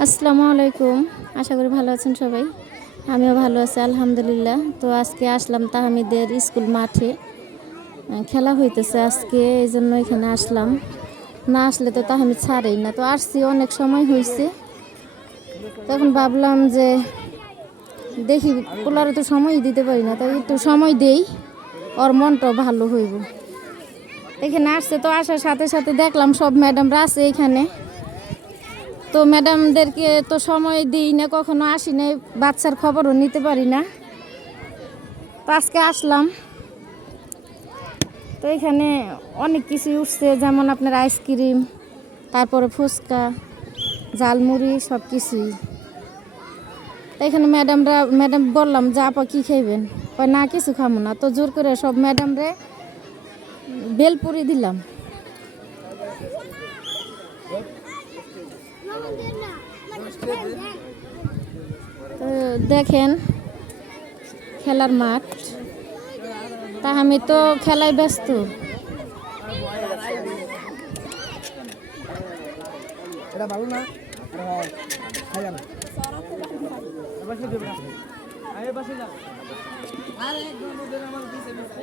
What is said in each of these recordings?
আসসালামু আলাইকুম। আশা করি ভালো আছেন সবাই। আমিও ভালো আছি, আলহামদুলিল্লাহ। তো আজকে আসলাম তাহামিদের স্কুল মাঠে। খেলা হইতেছে আজকে, এই জন্য এখানে আসলাম। না আসলে তো তাহামিদ ছাড়েই না। তো আসছি, অনেক সময় হয়েছে তখন ভাবলাম যে দেখি, পোলারে তো সময় দিতে পারি না, তাই একটু সময় দেই, ওর মনটাও ভালো হইব। এখানে আসছে তো, আসার সাথে সাথে দেখলাম সব ম্যাডামরা আছে এখানে। তো ম্যাডামদেরকে তো সময় দিই না, কখনো আসি না বাচ্চার খবরও নিতে পারি না। তো আজকে আসলাম। তো এখানে অনেক কিছু উঠছে, যেমন আপনার আইসক্রিম, তারপরে ফুচকা, ঝালমুড়ি, সব কিছুই। এখানে ম্যাডামরা, ম্যাডাম বললাম, যে আপা কী খাইবেন? না, কিছু খাব না। তো জোর করে সব ম্যাডামরে বেলপুরি দিলাম। তো দেখেন খেলার মাঠ। তা আমি তো খেলায় ব্যস্ত। এটা ভালো না খাই না বাসে দেবে না আরে বাসে যা আরে একদম ওদের আমার পিছে পিছে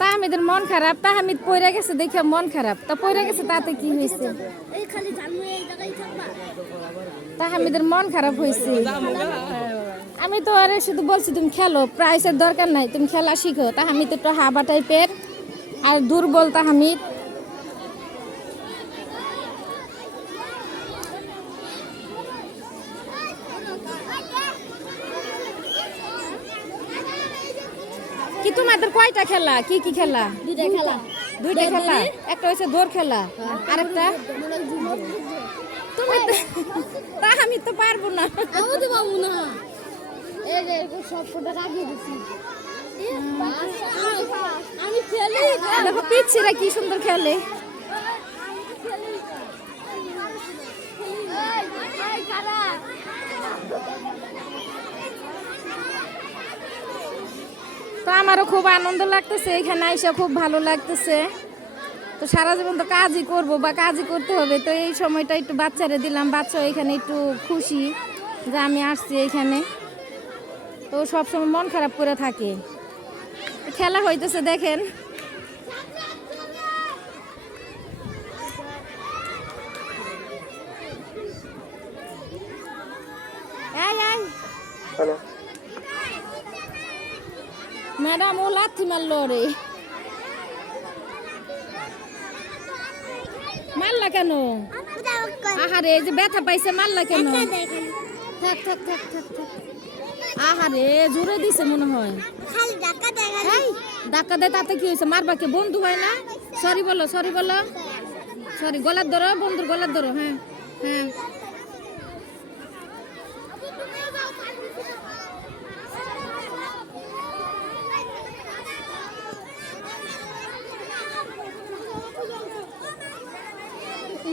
তাহামিদের মন খারাপ তাহমিদ পইরা গেছে দেখে মন খারাপ। তা পইরা গেছে, তাতে কি হয়েছে তাহমিদের মন খারাপ হয়েছে আমি তো আরে শুধু বলছি, তুমি খেলো প্রাইসের দরকার নাই, তুমি খেলা শিখো। তাহামিদ একটু হাবা টাইপের আর দুর্বল তাহামিদ কি তোমাদের কয়টা খেলা? কি কি খেলা? দুইটা খেলা। দুইটা খেলা? একটা হচ্ছে দৌড় খেলা আরেকটা? তুমি তা আমি তো পারব না। আমি তো পাবো না। এই যে সব ফটো রাখিয়ে দিচ্ছি আমি খেলি। দেখো পিচ্ছিরা কি সুন্দর খেলে। তো আমারও খুব আনন্দ লাগতেছে, এখানে আইসা খুব ভালো লাগতেছে। তো সারা জীবন তো কাজই করব বা কাজই করতে হবে, তো এই সময়টা একটু বাচ্চারে দিলাম বাচ্চা এখানে একটু খুশি যে আমি আসছি এখানে। তো সবসময় মন খারাপ করে থাকে। খেলা হইতেছে, দেখেন। হ্যালো। ম্যাডাম ও লাথি মারলো রে। মারলা কেন? আহারে এই যে ব্যথা পাইছে মারলা কেন? থাক থাক থাক থাক থাক। আহারে জোরে দিছে মনে হয়। ধাক্কা দেয় তাতে কি হয়েছে? মারবা কে? বন্ধু হয় না? সরি বলো সরি বলো। সরি গলার ধরো বন্ধুর গলার ধরো হ্যাঁ হ্যাঁ।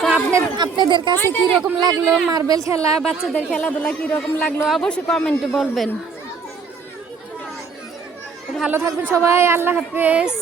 তো আপনাদের কাছে কীরকম লাগল মার্বেল খেলা বাচ্চাদের খেলাধুলা কীরকম লাগল অবশ্যই কমেন্টে বলবেন ভালো থাকবেন সবাই আল্লাহ হাফেজ